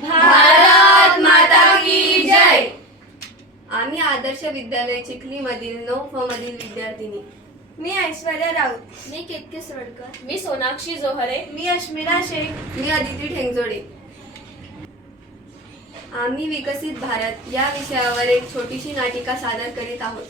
भारत माता की जय. आम्ही आदर्श विद्यालय चिखली मधील 9फ मधील विद्यार्थिनी. मी ऐश्वर्या राऊत. मी केतकी सवडकर. मी सोनाक्षी जोहरे. मी अश्मिरा शेख. मी अदिती ठेंगजोडे. आम्ही विकसित भारत या विषयावर एक छोटीशी नाटिका सादर करीत आहोत.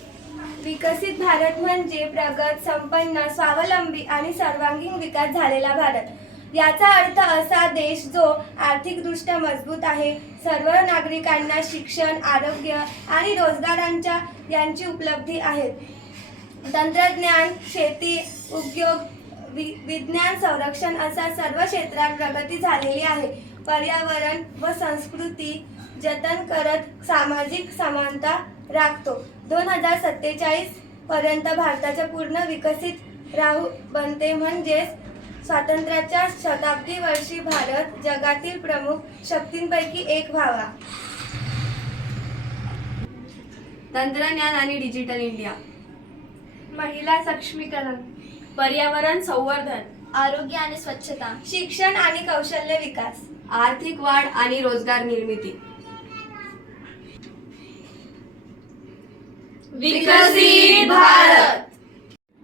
विकसित भारत म्हणजे प्रगत, संपन्न, स्वावलंबी आणि सर्वांगीण विकास झालेला भारत. याचा अर्थ असा देश जो आर्थिकदृष्ट्या मजबूत आहे, सर्व नागरिकांना शिक्षण, आरोग्य आणि रोजगारांच्या यांची उपलब्धी आहे. तंत्रज्ञान, शेती, उद्योग, विज्ञान, संरक्षण अशा सर्व क्षेत्रात प्रगती झालेली आहे. पर्यावरण व संस्कृती जतन करत सामाजिक समानता राखतो. 2047 पर्यंत भारताच्या पूर्ण विकसित राहू बनते, म्हणजेच स्वातंत्र्याच्या शताब्दी वर्षी भारत जगातील प्रमुख शक्तींपैकी एक व्हावा. तंत्रज्ञान आणि डिजिटल इंडिया, महिला सक्षमीकरण, पर्यावरण संवर्धन, आरोग्य आणि स्वच्छता, शिक्षण आणि कौशल्य विकास, आर्थिक वाढ आणि रोजगार निर्मिती. विकसित भारत.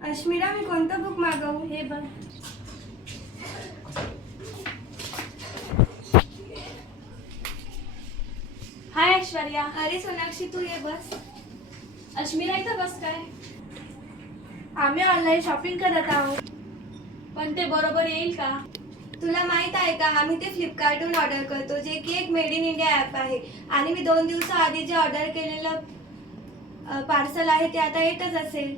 अश्मिरा, मी कोणतं बुक मागवू? हे बघ. हाय ऐश्वर्या. अरे सोनाक्षी, तू ये बस. अश्मिरा इथं बस काय? आम्ही ऑनलाईन शॉपिंग करत आहोत. पण ते बरोबर येईल का? तुला माहित आहे का, आम्ही ते फ्लिपकार्टहून ऑर्डर करतो, जे की एक मेड इन इंडिया ॲप आहे. आणि मी 2 दिवसाआधी जे ऑर्डर केलेलं पार्सल आहे ते आता येतच असेल.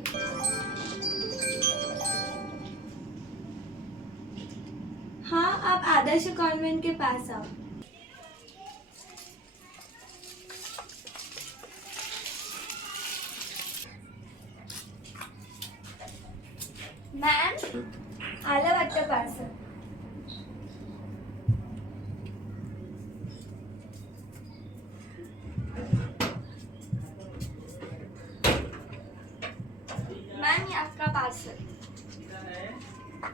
हाँ, आप आदर्श कॉन्वेंट के पास आओ. मॅम, आलं वाटतं पार्सल. मैम ये आपका पार्सल.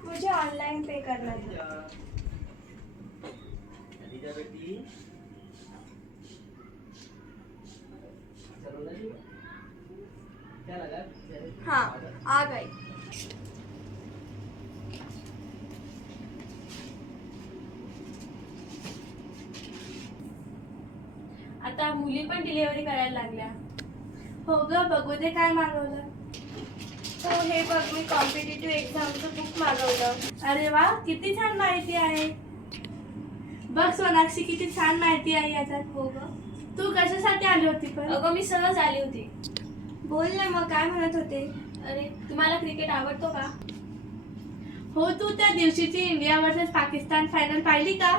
मुझे ऑनलाइन पे करना था. हाँ, आ गई. आता मुली पण डिलिव्हरी करायला लागल्या. हो ग, बघू दे काय मागवलं. हो, हे बघ, मी कॉम्पिटिटिव्ह एक्झामचं बुक मागवलं. अरे वा, किती छान माहिती आहे. बघ सोनाक्षी, किती छान माहिती आहे याच्यात. हो ग. तू कशासाठी आली होती पण? अगं मी सहज आली होती. बोल ना, मग काय म्हणत होते? अरे तुम्हाला क्रिकेट आवडतो का? हो, तू त्या दिवशीची इंडिया वर्सेस पाकिस्तान फायनल पाहिली का?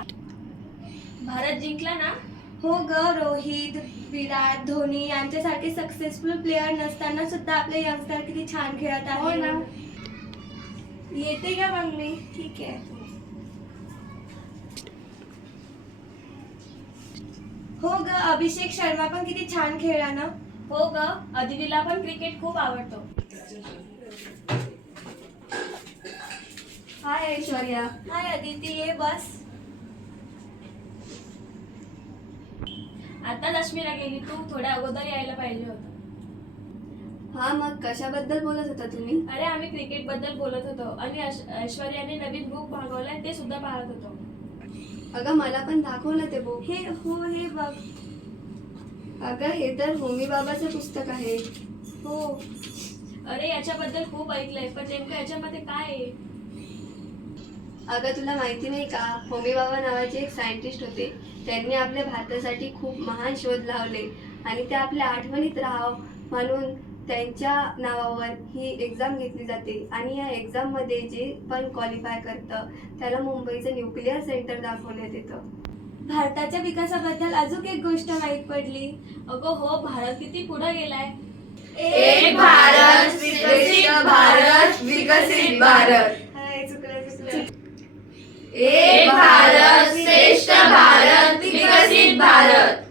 भारत जिंकला ना? हो ग, रोहित, विराट, धोनी यांच्यासारखे सक्सेसफुल प्लेयर नसताना सुद्धा आपले यंगस्टर किती छान खेळत आहे. हो ना. येते का मग मी? ठीक आहे. हो ग, अभिषेक शर्मा पण किती छान खेळला ना. हो ग, अदितीला पण क्रिकेट खूप आवडतो. हाय ऐश्वर्या. हाय अदिती, ये बस. आता अश्मिरा गेली, तू थोड्या अगोदर यायला पाहिजे होतं. हा, मग कशाबद्दल बोलत होता तुम्ही? अरे आम्ही क्रिकेट बद्दल बोलत होतो आणि ऐश्वर्याने नवीन बुक मागवलाय, ते सुद्धा पाहत होतो. अगं मला पण दाखवलं ते बुक. हे बघ. अगं हे तर होमी बाबाचं पुस्तक आहे. हो. अरे याच्याबद्दल खूप ऐकलंय, पण नेमकं याच्यामध्ये काय आहे? अगं तुला माहिती नाही का, होमी बाबा नावाचे एक सायंटिस्ट होते. त्यांनी आपल्या भारतासाठी खूप महान शोध लावले आणि ते आपल्या आठवणीत राहावं म्हणून त्यांच्या नावावर ही एक्झाम घेतली जाते. आणि या एक्झाममध्ये जे पण क्वालिफाय करतं त्याला मुंबईचं न्यूक्लिअर सेंटर दाखवण्यात येतं. भारताच्या विकासाबद्दल अजून एक गोष्ट माहीत पडली. अगं हो, भारत किती पुढे गेलाय. एक भारत श्रेष्ठ भारत विकसित भारत. चुकलं. एक भारत श्रेष्ठ भारत विकसित भारत.